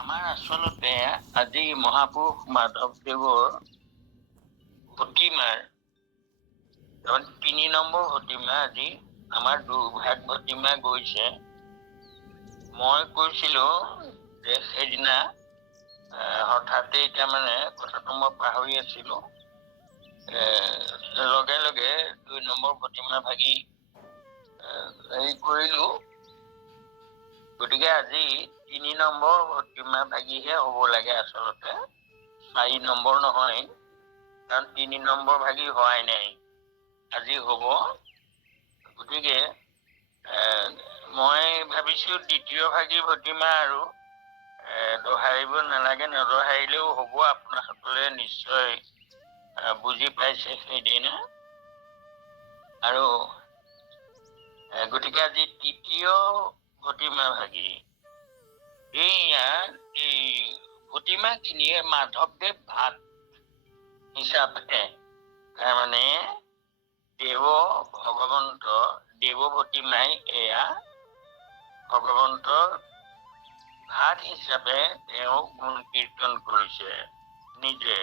আমাৰ আচলতে আজি মহাপুৰুষ মাধৱদেৱৰ ভতিমাৰ 3 নম্বৰ ভতিমা আজি আমাৰ দুভাগ ভতিমা গৈছে। মই কৈছিলো যে সেইদিনা হঠাতে এতিয়া মানে কথাটো মই পাহৰি আছিলো। লগে লগে 2 নম্বৰ ভতিমা ভাগি হেৰি কৰিলো। গতিকে আজি 3 নম্বৰ ভতিমা ভাগিহে হ'ব লাগে আচলতে, 4 নম্বৰ নহয়, কাৰণ 3 নম্বৰ ভাগি হোৱাই নাই, আজি হ'ব। গতিকে মই ভাবিছো দ্বিতীয় ভাগি ভতিমা আৰু দোহাৰিব নালাগে, নদোহাৰিলেও হ'ব। আপোনাসকলে নিশ্চয় বুজি পাইছে সেইদিনা। আৰু গতিকে আজি তৃতীয় ভতিমা ভাগি এই ভতিমাখিনিয়ে মাধৱদেৱ ভাগ হিচাপে মানে ভগৱন্ত দেৱ ভতিমাই এয়া ভগৱন্তৰ ভাগ হিচাপে তেওঁ গুণ কীৰ্তন কৰিছে নিজে,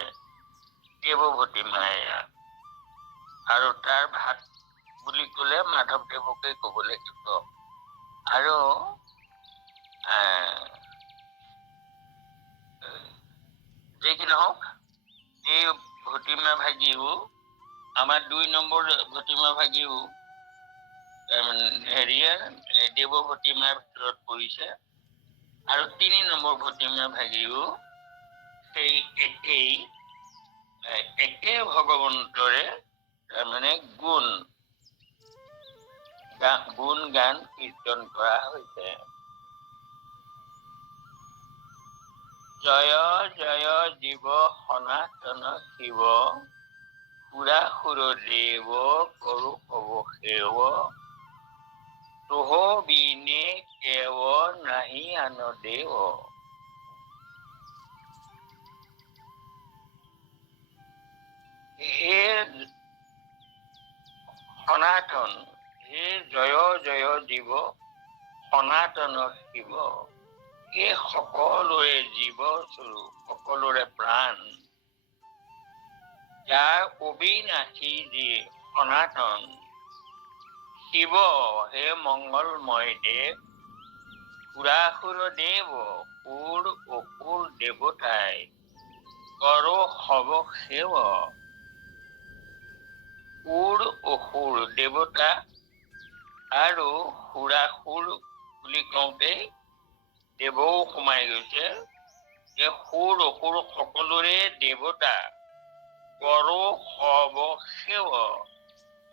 দেৱ ভতিমাই এয়া। আৰু তাৰ ভাগ বুলি ক'লে মাধৱদেৱকে ক'ব লাগিব। আৰু যি কি নহওক, এই ভতিমা ভাগিও আমাৰ 2 নম্বৰ ভতিমা ভাগিও দেৱ ভতিমাৰ ভিতৰত পৰিছে। আৰু 3 নম্বৰ ভতিমা ভাগিও সেই একে ভগৱন্তৰে তাৰমানে গুণ গান কীৰ্তন কৰা হৈছে। জয় জয় জীৱ সনাতন শিৱ, সুৰাসুৰ দেৱ কৰো হব সেৱ, তোহ বিনে কেৱ নাহি আন দেৱ। হে সনাতন, হে জয় জয় জীৱ সনাতন শিৱ, এই সকলোৰে জীৱ স্বৰূপ, সকলোৰে প্ৰাণ, যাৰ অবিনাশী যি সনাতন শিৱ, হে মংগলময় দেৱ, সুৰাসুৰ দেৱ, সুৰ অসুৰ দেৱতাই কৰো হব সেৱ। সুৰ অসুৰ দেৱতা আৰু সুৰাসুৰ বুলি কওঁতে দেৱও সোমাই গৈছে। যে সুৰ অসুৰ সকলোৰে দেৱতা কৰো হব সেৱ,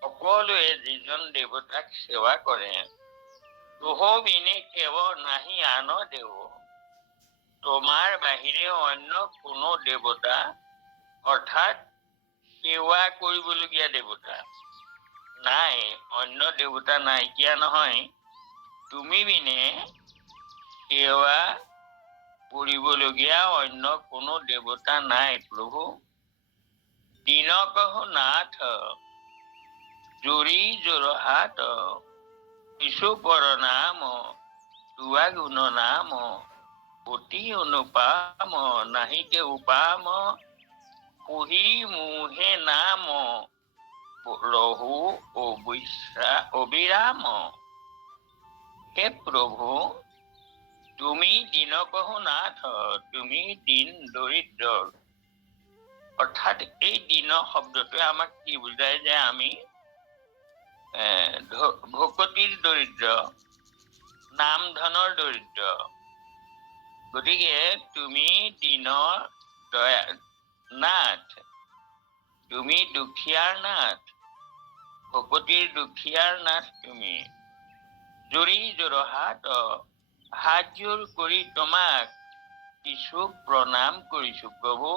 সকলোৱে যিজন দেৱতাক সেৱা কৰে, তোহ বিনে কেৱ নাহি আন দেৱ, তোমাৰ বাহিৰে অন্য কোনো দেৱতা অৰ্থাৎ সেৱা কৰিবলগীয়া দেৱতা নাই, অন্য দেৱতা নাইকিয়া নহয়, তুমি বিনে সেৱা কৰিবলগীয়া অন্য কোনো দেৱতা নাই প্ৰভু। দিনকহু নাথ জুৰি জোৰহাট, কিছু পৰ নাম তোৱা গুণ নাম, অতি অনুপাম নাহিকে উপাম, পুহি মুহে নাম ৰহু অবিৰাম। হে প্ৰভু, তুমি দিনকহু নাথ, তুমি দিন দৰিদ্ৰৰ। অৰ্থাৎ এই দিন শব্দটোৱে আমাক কি বুজায় যে আমি ভকতিৰ দৰিদ্ৰ, নাম ধনৰ দৰিদ্ৰ। গতিকে তুমি দিনৰ নাথ, তুমি দুখীয়াৰ নাথ, ভকতিৰ দুখীয়াৰ নাথ তুমি। জুৰি জোৰহাট, হাতযোৰ কৰি তোমাক কিছু প্ৰণাম কৰিছো প্ৰভু।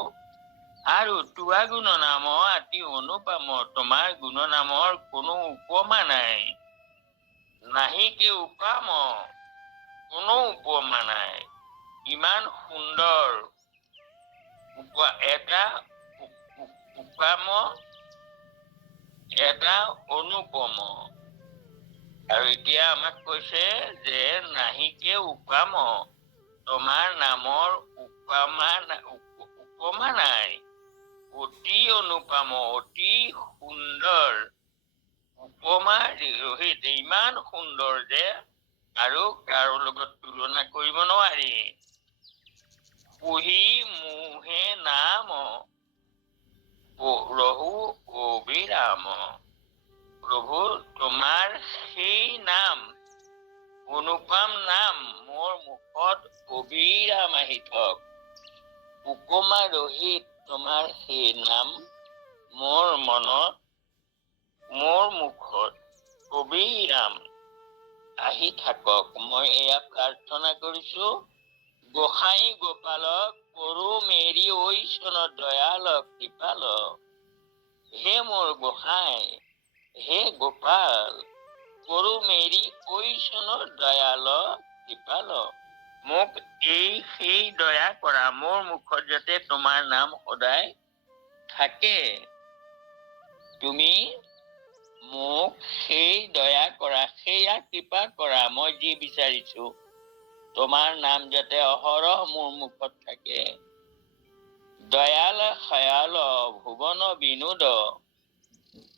আৰু তোৱা গুণ নাম অতি অনুপম, তোমাৰ গুণ নামৰ কোনো উপমা নাই, নাহিকে উপাম, কোনো উপমা নাই। ইমান সুন্দৰ এটা উপাম, এটা অনুপম। আৰু এতিয়া আমাক কৈছে যে নাহিকে উপাম, তোমাৰ নামৰ ইমান সুন্দৰ যে আৰু কাৰো লগত তুলনা কৰিব নোৱাৰি। পুহি মোহে নাম ৰহু অবিৰাম। প্ৰভু তোমাৰ সেই নাম, অনুপম নাম মোৰ মুখত অবিৰাম আহি থক। উপমা ৰহিত তোমাৰ সেই নাম মোৰ মনত, মোৰ মুখত অবিৰাম আহি থাকক। মই এয়া প্ৰাৰ্থনা কৰিছো। গোসাই গোপালক কৰো মেৰি ঐশ্বন দয়াল কৃপাল। হে মোৰ গোসাই, হে গোপাল, কৰো মেৰি ঐশ্বন দয়াল কৃপাল। মোক সেই দয়া কৰা, মোৰ মুখত যাতে তোমাৰ নাম সদায় থাকে। তুমি মোক সেই দয়া কৰা, সেয়া কৃপা কৰা। মই যি বিচাৰিছো তোমাৰ নাম যাতে অহৰহ মোৰ মুখত থাকে। দয়াল খয়াল ভুৱন বিনোদ,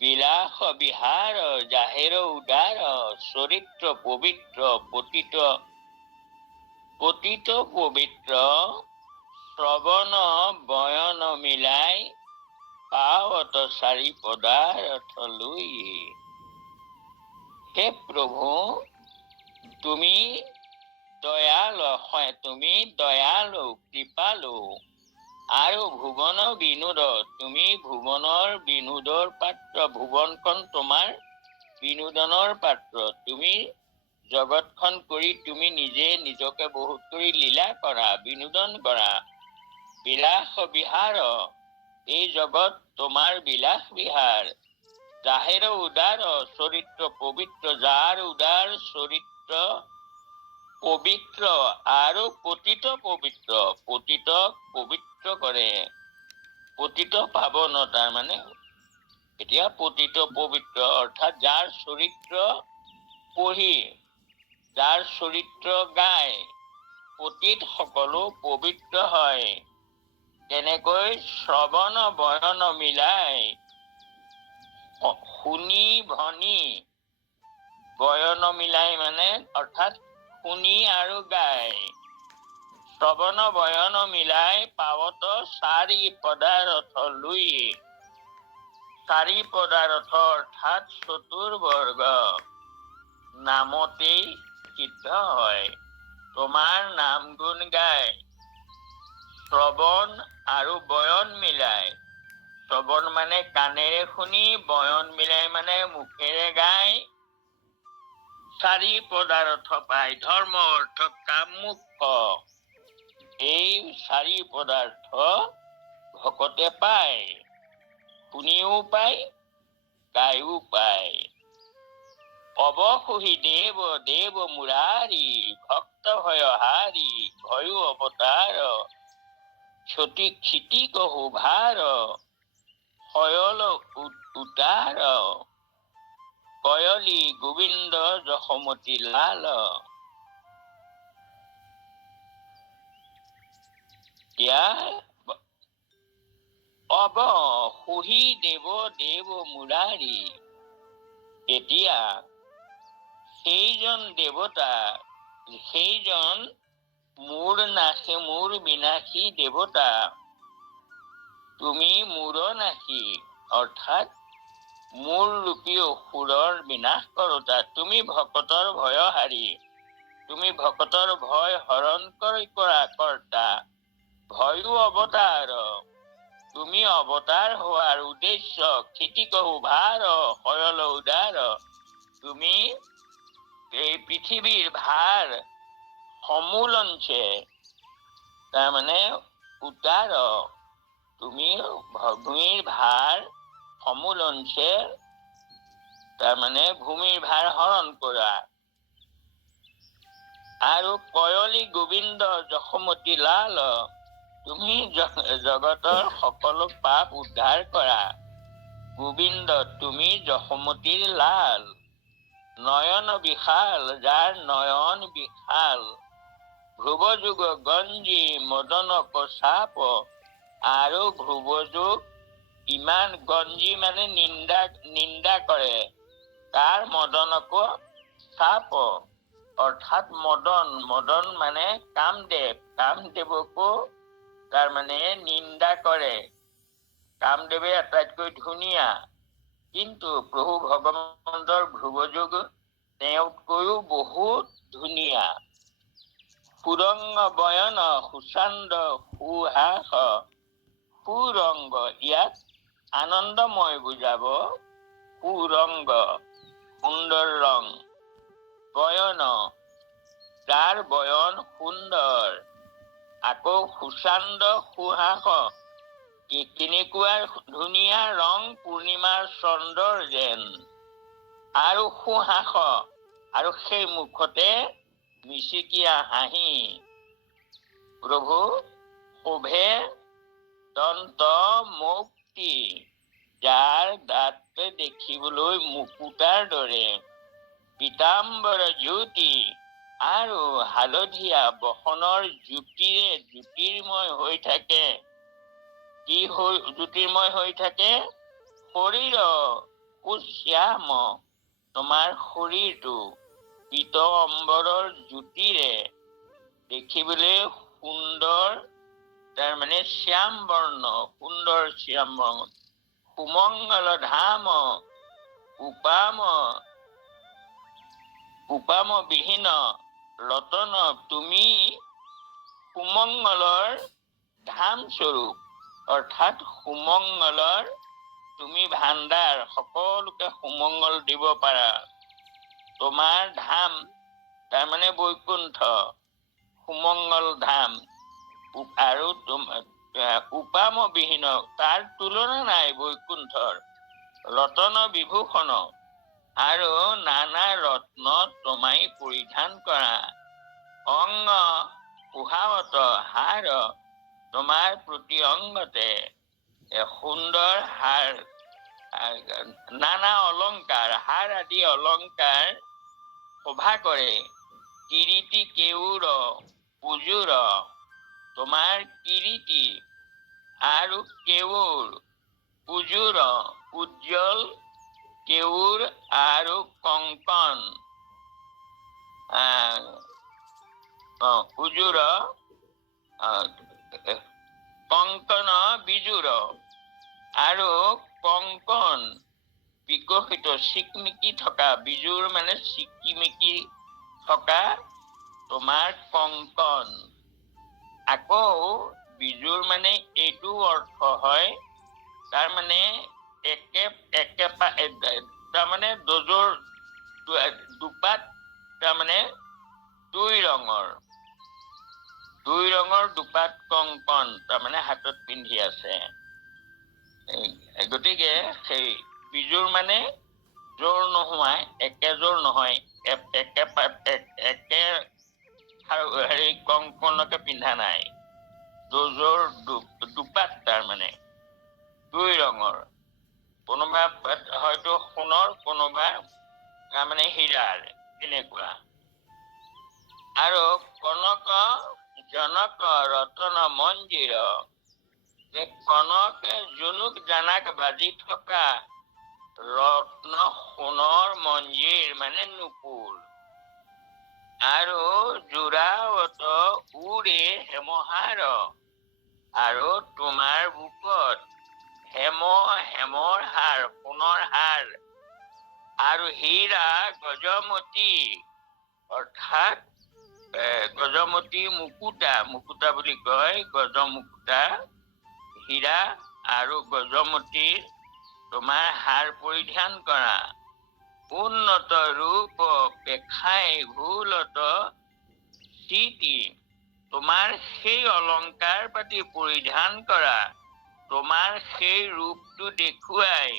বিলাস বিহাৰ জাহেৰ উদাৰ। চৰিত্ৰ পবিত্ৰ পতিত পবিত্ৰ, শ্ৰৱণ বয়ন মিলাই পাৱত চাৰি পদাৰ্থ লৈ। হে প্ৰভু, তুমি দয়ালু কৃপালু আৰু ভুৱন বিনোদ। তুমি ভুৱনৰ বিনোদৰ পাত্ৰ, ভুৱনখন তোমাৰ বিনোদনৰ পাত্ৰ। তুমি জগতখন কৰি তুমি নিজে নিজকে বহুত কৰি লীলা কৰা, বিনোদন কৰা। বিলাস বিহাৰ, এই জগত তোমাৰ বিলাস বিহাৰ। জাহেৰ উদাৰ, চৰিত্ৰ পবিত্ৰ, যাৰ উদাৰ চৰিত্ৰ পবিত্ৰ আৰু পতিত পবিত্ৰ, পতিতক পবিত্ৰ কৰে। পতিত পাৱন, তাৰ মানে এতিয়া পতিত পবিত্ৰ অৰ্থাৎ যাৰ চৰিত্ৰ পঢ়ি, যাৰ চৰিত্ৰ গাই পতিত সকলো পবিত্ৰ হয়। তেনেকৈ শ্ৰৱণ বয়ন মিলাই, শুনি ভনি, বয়ন মিলাই মানে অৰ্থাৎ শুনি আৰু গাই, শ্ৰৱণ বয়ন মিলাই পাৱত চাৰি পদাৰ্থ লৈ। চাৰি পদাৰ্থ অৰ্থাৎ চতুৰ্বৰ্গ নামতেই সিদ্ধ হয়। তোমাৰ নাম গুণ গাই শ্ৰৱণ আৰু বয়ন মিলাই, শ্ৰৱণ মানে কাণেৰে শুনি, বয়ন মিলাই মানে মুখেৰে গাই চাৰি পদাৰ্থ পায়। ধৰ্ম অৰ্থ কাম মোক্ষ, এই চাৰি পদাৰ্থ ভকতে পায়। শুনিও পায়, গায়ো পায়। অৱসুহি দেৱ দেৱ মুৰাৰী, ভক্ত ভয় হাৰি ভয়ো অৱতাৰ। ক্ষিতি কহু ভাৰ, সয়ল উতাৰ। কয়লি গোবিন্দ যশোমতী লাল। অৱসুহি দেৱ দেৱ মুৰাৰী, এতিয়া সেইজন দেৱতা, সেইজন মোৰ বিনাশী দেৱতা, তুমি মোৰ নাশী অৰ্থাৎ মূল ৰূপী অসুৰৰ বিনাশ কৰোতা। তুমি ভকতৰ ভয়হাৰী, তুমি ভকতৰ ভয় হৰণ কৰা কৰ্তা। ভয়ো অৱতাৰ, তুমি অৱতাৰ হোৱাৰ উদ্দেশ্য। ক্ষিতি কহু ভাৰ, সয়ল উদাৰ, তুমি এই পৃথিৱীৰ ভাৰ সমূল অঞ্চে, তাৰমানে উদাৰ, তুমি ভূমিৰ ভাৰ সমূল অঞ্চে, তাৰমানে ভূমিৰ ভাৰ হৰণ কৰা। আৰু কয়লি গোবিন্দ যশোমতী লাল, তুমি জগতৰ সকলো পাপ উদ্ধাৰ কৰা। গোবিন্দ, তুমি যশোমতীৰ লাল। নয়ন বিশাল, যাৰ নয়ন বিশাল। ধ্ৰুৱযোগ গঞ্জি মদন কচাপ, আৰু ধ্ৰুৱযোগ ইমান গঞ্জি মানে নিন্দা কৰে, তাৰ মদনকো চাপ অৰ্থাৎ মদন, মদন মানে কামদেৱ, কামদেৱকো তাৰ মানে নিন্দা কৰে। কামদেৱে আটাইতকৈ ধুনীয়া, কিন্তু প্ৰভু ভগৱন্তৰ ভ্ৰুৱযোগ তেওঁতকৈও বহুত ধুনীয়া। সুৰংগ বয়ন সুচান্দ সুহাস সুৰংগ, ইয়াত আনন্দময় বুজাব। সুৰংগ সুন্দৰ ৰং, বয়ন তাৰ বয়ন সুন্দৰ, আকৌ সুচান্দ সুহাস কেনেকুৱা ধুনীয়া ৰং, পূৰ্ণিমাৰ চন্দ্ৰৰ যেন। আৰু সুহাস, আৰু সেই মুখতে মিচিকিয়া হাঁহি। প্ৰভু শোভে দন্ত মুক্তি, যাৰ দাঁত দেখিবলৈ মুকুতাৰ দৰে। পীতাম্বৰ জ্যোতি, আৰু হালধীয়া বসনৰ জ্যোতিৰে জ্যোতিৰ্ময় হৈ থাকে। কি জ্যোতিৰ্ময় হৈ থাকে? শৰীৰ উশ্যাম, তোমাৰ শৰীৰটো পীত অম্বৰৰ জ্যোতিৰে দেখিবলৈ সুন্দৰ, তাৰ মানে শ্যাম বৰ্ণ, সুন্দৰ শ্যাম বৰ্ণ। সুমংগল ধাম উপাম, উপাম বিহীন ৰতন, তুমি সুমংগলৰ ধাম স্বৰূপ, অৰ্থাৎ সুমংগলৰ তুমি ভাণ্ডাৰ, সকলোকে সুমংগল দিব পাৰা। তোমাৰ ধাম তাৰমানে বৈকুণ্ঠ, সুমংগল ধাম। আৰু উপাম বিহীন, তাৰ তুলনা নাই বৈকুণ্ঠৰ। ৰতন বিভূষণ, আৰু নানা ৰত্ন তোমাই পৰিধান কৰা। অংগ কুহাৱত হাৰ, তোমাৰ প্ৰতি অংগতে সুন্দৰ হাৰ, নানা অলংকাৰ, হাৰ আদি অলংকাৰ শোভা কৰে। কিৰীটি কেউৰ উজুৰ, তোমাৰ কিৰীটি আৰু কেউৰ উজুৰ উজ্জ্বল, কেউৰ আৰু কংকন উজুৰ কংকন বিজুৰ, আৰু কংকন বিকশিত চিকমিকি থকা, বিজুৰ মানে চিকিমিকি থকা তোমাৰ কংকন। আকৌ বিজুৰ মানে এইটো অৰ্থ হয়, তাৰ মানে তাৰমানে দুপাত, তাৰমানে দুই ৰঙৰ দুপাত কংকন, তাৰমানে হাতত পিন্ধি আছে। গতিকে সেই বিজুৰ মানে জোৰ নোহোৱাই, একেজোৰ নহয়, একে হেৰি কংকনকে পিন্ধা নাই, দুপাত, তাৰমানে দুই ৰঙৰ, কোনোবা হয়তো সোণৰ, কোনোবা তাৰমানে হীৰাৰ, তেনেকুৱা। আৰু কনক জনক ৰতন মঞ্জিৰ, কনক জুনুক জানাক বাজি থকা ৰত্ন সোণৰ মঞ্জিৰ মানে নুপুৰ। আৰু জোৰাৱত উৰে হেমহাৰ, আৰু তোমাৰ বুকত হেমৰ হাৰ, সোণৰ হাৰ। আৰু হীৰা গজমতী, অৰ্থাৎ গজমতী মুকুতা, মুকুতা বুলি কয়, গজ মুকুতা, হীৰা আৰু গজমতীৰ তোমাৰ হাৰ পৰিধান কৰা। উন্নত ৰূপ পেখাই ভুলত স্মৃতি, তোমাৰ সেই অলংকাৰ পাতি পৰিধান কৰা, তোমাৰ সেই ৰূপটো দেখুৱাই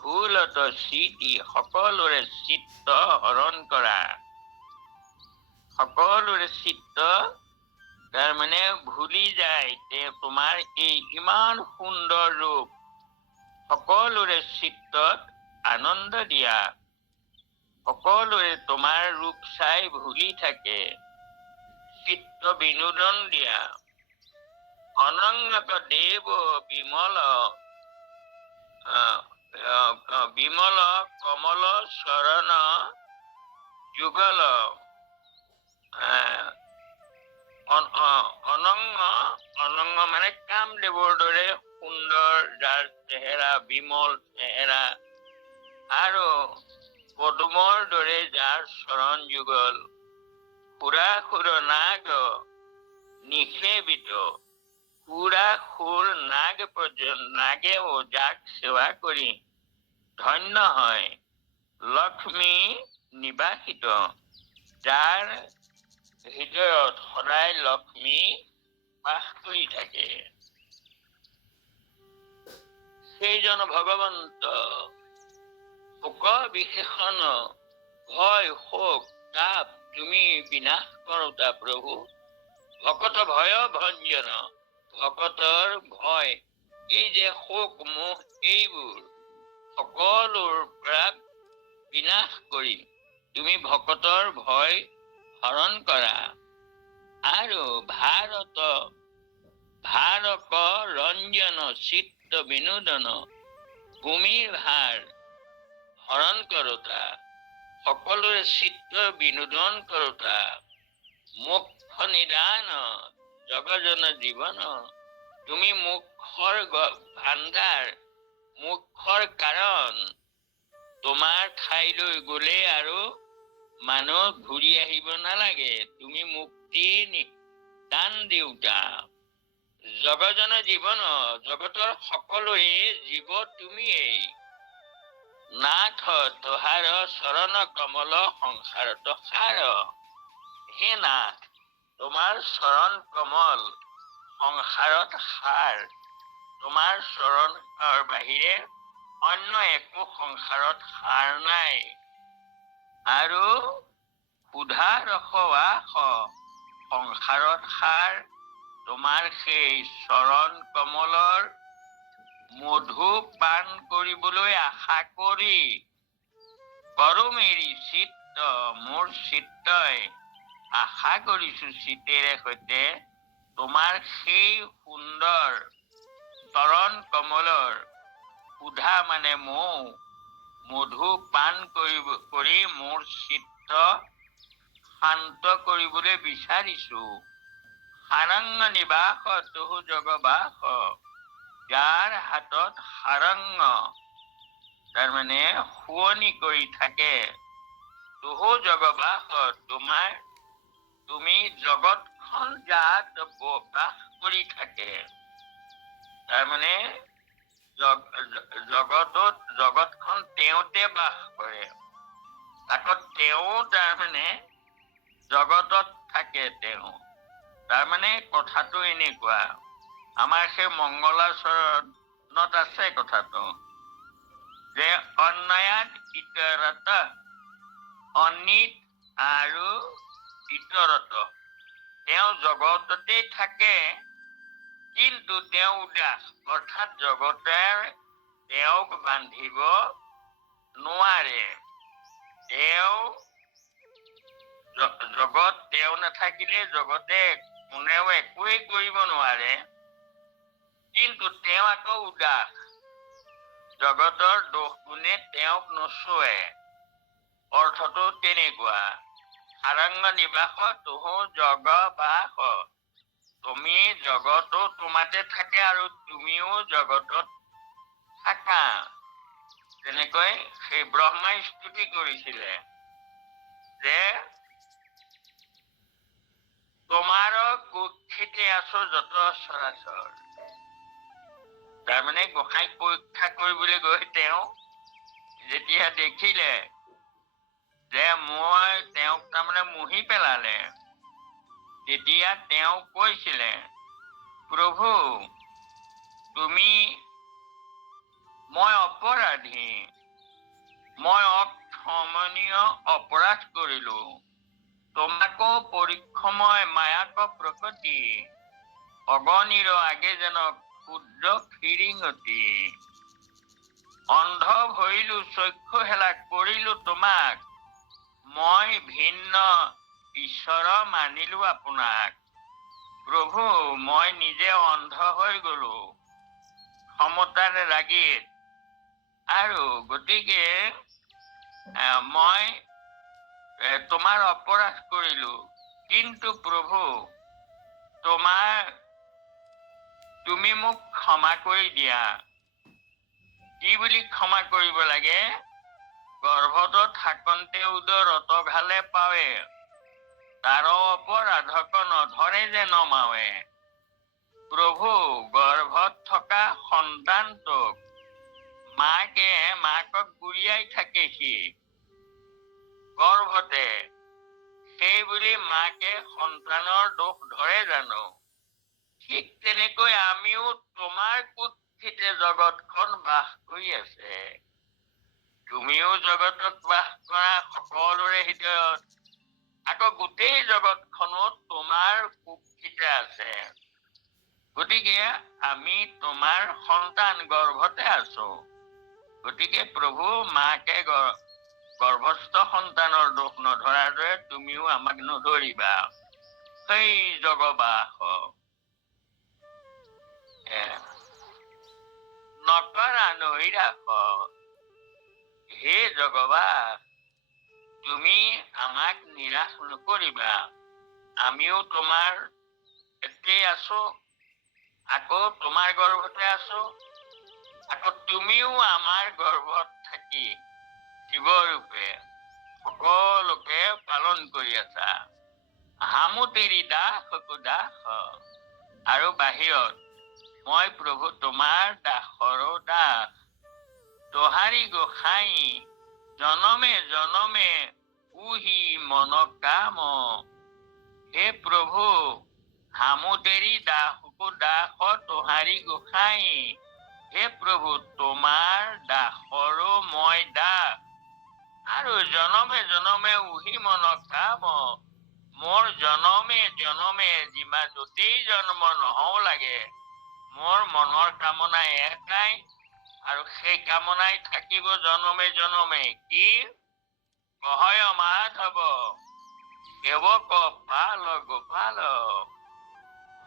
ভুলত স্মৃতি, সকলোৰে চিত্ত হৰণ কৰা। সকলোৰে চিত্ত তাৰমানে ভুলি যায়, তোমাৰ এই ইমান সুন্দৰ ৰূপ, সকলোৰে চিত্তত আনন্দ দিয়া, সকলোৰে তোমাৰ ৰূপ চাই ভুলি থাকে, চিত্ত বিনোদন দিয়া। অনঙ্গত দেৱ বিমল, বিমল কমল চৰণ, যুগল অনঙ্গ অনঙ্গ মানে কামদেৱৰ দৰে সুন্দৰ, যাৰ চেহেৰা বিমল চেহেৰা, আৰু পদুমৰ দৰে যাৰ চৰণ যুগল, সুৰাসুৰ নাগ নিষেবিত, সুৰাসুৰ নাগ পৰ্যন্ত নাগেও যাক সেৱা কৰি ধন্য হয়, লক্ষ্মী নিবাসিত, যাৰ হৃদয়ত সদায় লক্ষ্মী বাস কৰি থাকে, সেইজন ভগৱন্ত। শোক বিশেষণ ভয় শোক তাপ তুমি বিনাশ কৰোতা প্ৰভু, ভকত ভয় ভঞ্জন, ভকতৰ ভয়, এই যে শোক মোহ এইবোৰ সকলোৰ পৰা বিনাশ কৰি তুমি ভকতৰ ভয় হৰণ কৰা, আৰু ভাৰত ভাৰক ৰঞ্জন চিত্ত বিনোদন, ভূমিৰ ভাৰ হৰণ কৰোতা, সকলোৰে চিত্ত বিনোদন কৰোতা, মোক্ষ নিদান জগজন জীৱন, তুমি মোক্ষৰ ভাণ্ডাৰ, মোক্ষৰ কাৰণ, তোমাৰ ঠাইলৈ গলে আৰু মানুহ ঘূৰি আহিব নালাগে, তুমি মুক্তি দান দিওঁতা, জগজন জীৱন, জগতৰ সকলোৰে জীৱ তুমিয়েই, নাথ তোহাৰ চৰণ কমল সংসাৰত সাৰ, হে নাথ তোমাৰ চৰণ কমল সংসাৰত সাৰ, তোমাৰ চৰণৰ বাহিৰে অন্য একো সংসাৰত সাৰ নাই, আৰু সুধা ৰসৱাস সংসাৰত সাৰ, তোমাৰ সেই চৰণ কমলৰ মধু পান কৰিবলৈ আশা কৰি কৰো মেৰি চিত্ত, মোৰ চিত্তই আশা কৰিছো চিতেৰে সৈতে তোমাৰ সেই সুন্দৰ চৰণ কমলৰ, সুধা মানে মৌ, মধু পান কৰি মোৰ চিত্ত শান্ত কৰিবলৈ বিচাৰিছো, সাৰংগ নিবাস তহু জগবাস, যাৰ হাতত সাৰংগ তাৰমানে শুৱনি কৰি থাকে, তহু জগবাস তোমাৰ তুমি জগতখন যাত বাস কৰি থাকে, তাৰমানে জগতখন তেওঁতে বাস কৰে, তাকত তেওঁ তাৰমানে জগতত থাকে তেওঁ, তাৰমানে কথাটো এনেকুৱা, আমাৰ সেই মংগলাচৰণত আছে কথাটো, যে অন্যায়াত ইতৰত, অনিত আৰু ইতৰত, তেওঁ জগততেই থাকে, কিন্তু তেওঁ উদাস, অৰ্থাৎ জগতে তেওঁক বান্ধিব নোৱাৰে, তেওঁ নাথাকিলে জগতে কোনেও একোৱেই কৰিব নোৱাৰে, কিন্তু তেওঁ আকৌ উদাস, জগতৰ দোষ গুণে তেওঁক নচুৱে, অৰ্থটো তেনেকুৱা, সাৰংগ নিবাস তহু জগবাস, তুমি জগতো তোমাতে থাকে আৰু তুমিও জগতত থাকা, তেনেকৈ সেই ব্ৰহ্মাই স্তুতি কৰিছিলে যে তোমাৰ কুক্ষিতে আছো যত চৰাচৰ, তাৰমানে গোসাঁইক পৰীক্ষা কৰিবলৈ গৈ তেওঁ যেতিয়া দেখিলে যে মই তেওঁক তাৰমানে মুহি পেলালে, তেতিয়া তেওঁ কৈছিলে, প্ৰভু তুমি, মই অপৰাধী, মই অক্ষমনীয় অপৰাধ কৰিলো, তোমাকো পৰীক্ষময় মায়াক প্ৰকৃতি, অগণিৰ আগে যেন ক্ষুদ্ৰ ফিৰিঙতি, অন্ধ ভৰিলো চক্ষু হেলা কৰিলো তোমাক, মই ভিন্ন ঈশ্বৰ মানিলো আপোনাক, প্ৰভু মই নিজে অন্ধ হৈ গলো ক্ষমতাৰ ৰাগীত, আৰু গতিকে মই তোমাৰ অপৰাধ কৰিলো, কিন্তু প্ৰভু তুমি মোক ক্ষমা কৰি দিয়া। কি বুলি ক্ষমা কৰিব লাগে? গৰ্ভত থাকন্তে উদৰত ঘালে পাৱে, তাৰ অপৰাধক নধৰে যে নমাৱে। প্ৰভু গৰ্ভত থকা সন্তানটোক মাকক গুৰিয়াই থাকে সি গৰ্ভতে, সেই বুলি মাকে সন্তানৰ দোষ ধৰে জানো? ঠিক তেনেকৈ আমিও তোমাৰ কুৎসিতে জগতখন বাস কৰি আছে। তুমিও জগতত বাস কৰা সকলোৰে হৃদয়ত, আকৌ গোটেই জগতখনো তোমাৰ কুৎসিতে আছে। গতিকে আমি তোমাৰ সন্তান, গৰ্ভতে আছো। গতিকে প্ৰভু মাকে গৰ্ভস্থ সন্তানৰ দোষ নধৰাৰ দৰে তুমিও আমাক নধৰিবা। সেই জগবাস নকৰা নৈৰাশ, হে জগবাস, তুমি আমাক নিৰাশ নকৰিবা। আমিও তোমাৰ এতেই আছো, আকৌ তোমাৰ গৰ্ভতে আছো, আকৌ তুমিও আমাৰ গৰ্ভত থাকি জীৱৰূপে সকলোকে পালন কৰি আছা। হামুতেৰি দাস দাস, আৰু বাহিৰত মই প্ৰভু তোমাৰ দাসৰো দাস। তোহাৰি গোসাই জনমে জনমে উহি মন কাম। হে প্ৰভু হামুতেৰি দাস দাস তোহাৰি গোসাই। হে প্ৰভু তোমাৰ দাসৰো মই দাস, আৰু জনমে জনমে উহি মন কাম। মোৰ জনমে জনমে যিমা যতেই জন্ম নহও লাগে, মোৰ মনৰ কামনা এটাই, আৰু সেই কামনাই থাকিব জনমে জনমে। কি? কহয় মাধৱ সেৱক পাল গোপাল।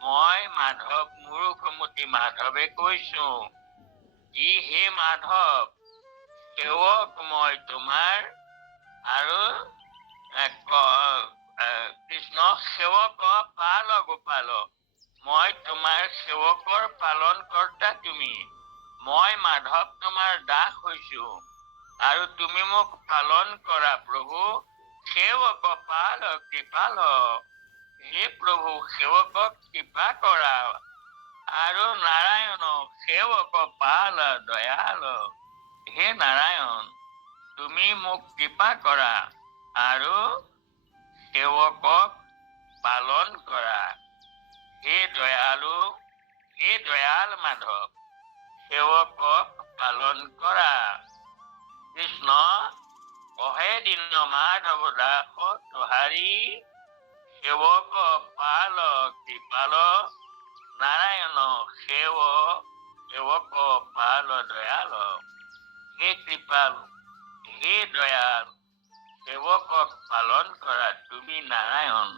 মই মাধৱ, মুৰুখমতি মাধৱে কৈছো, কি হে মাধৱ, সেৱক মই তোমাৰ, আৰু কৃষ্ণ সেৱক পাল গোপাল। মই তোমাৰ সেৱকৰ পালন কৰ্তা তুমি। মই মাধৱ তোমাৰ দাস হৈছো, আৰু তুমি মোক পালন কৰা প্ৰভু। সেৱক পাল কৃপাল, হে প্ৰভু সেৱকক কৃপা কৰা, আৰু নাৰায়ণ সেৱক পাল দয়াল। হে নাৰায়ণ, তুমি মোক কৃপা কৰা, আৰু সেৱকক পালন কৰা। হে দয়ালু, হে দয়াল মাধৱ, সেৱকক পালন কৰা। কৃষ্ণ কহে দিন মাধৱ দাস তোহাৰি, সেৱক পাল কৃপাল। নাৰায়ণ সেৱক পাল দয়াল। হে কৃপাল, হে দয়াল, সেৱকক পালন কৰা তুমি নাৰায়ণ।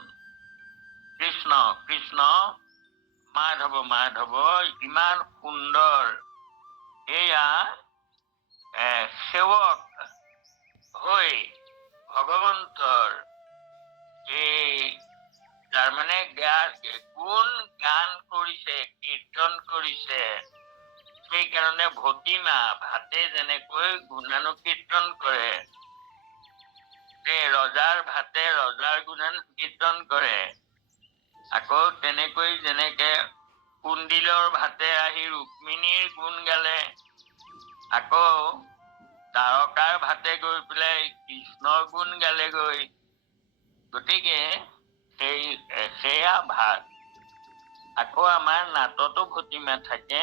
কৃষ্ণ কৃষ্ণ মাধৱ মাধৱ, ইমান সুন্দৰ এয়া সেৱক হৈ ভগৱন্তৰ এই তাৰমানে গুণ গান কৰিছে, কীৰ্তন কৰিছে। সেইকাৰণে ভতিমা ভাতে যেনেকৈ গুণানুকীৰ্তন কৰে, ৰজাৰ ভাতে ৰজাৰ গুণানুকীৰ্তন কৰে, আকৌ তেনেকৈ যেনেকে কুণ্ডিলৰ ভাতে আহি ৰুক্মিণীৰ গুণ গালে, আকৌ তাৰকাৰ ভাতে গৈ পেলাই কৃষ্ণৰ গুণ গালেগৈ। গতিকে সেয়া ভাত। আকৌ আমাৰ নাটতো ভতিমা থাকে,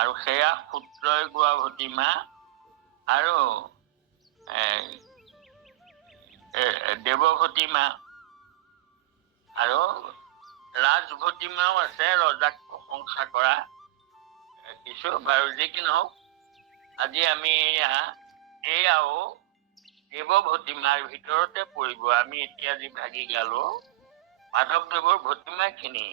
আৰু সেয়া সূত্ৰই গোৱা ভতিমা, আৰু দেৱভতিমা, আৰু ৰাজভতিমাও আছে, ৰজাক প্ৰশংসা কৰা কিছু। বাৰু যি কি নহওক, আজি আমি এয়াও দেৱভতিমাৰ ভিতৰতে পৰিব। আমি এতিয়া যি ভাগি গালো মাধৱদেৱৰ ভতিমা খিনি